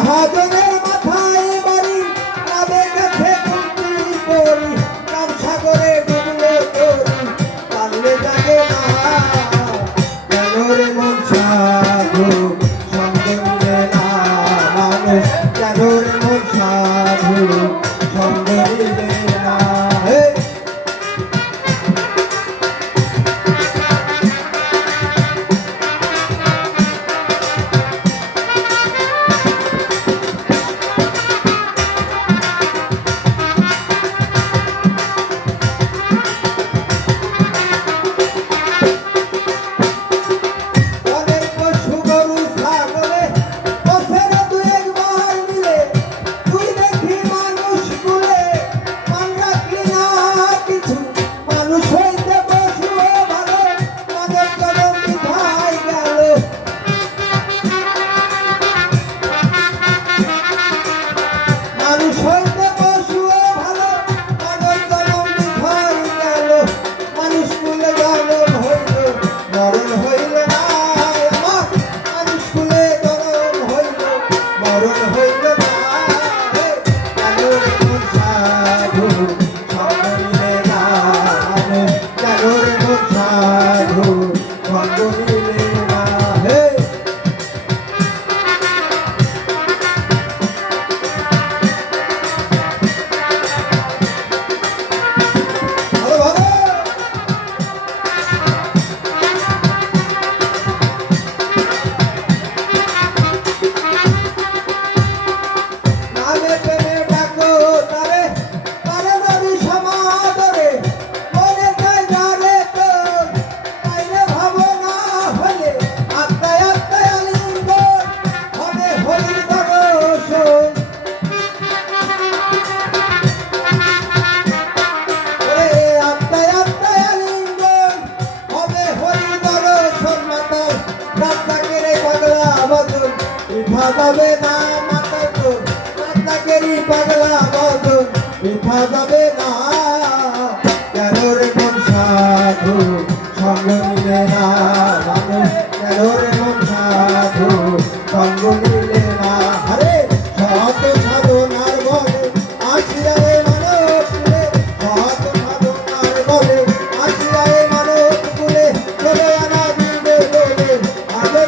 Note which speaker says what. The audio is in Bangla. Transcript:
Speaker 1: মহাজনের মাথায় বাড়ি নামে গেছে কুন্তি করি কাম সাগরে ডুবলো তরি। পারলে যাবে না, কেন রে মন সাধু? সঙ্গে না মানুষ, কেন রে মন সাধু? সঙ্গে যাবে না মাতা তো মাতা কেরি পাগলা বদন মিথা যাবে না। কেন রে কোন সাধু? সঙ্গ মিলে না মানুষ। কেন রে কোন সাধু? সঙ্গ মিলে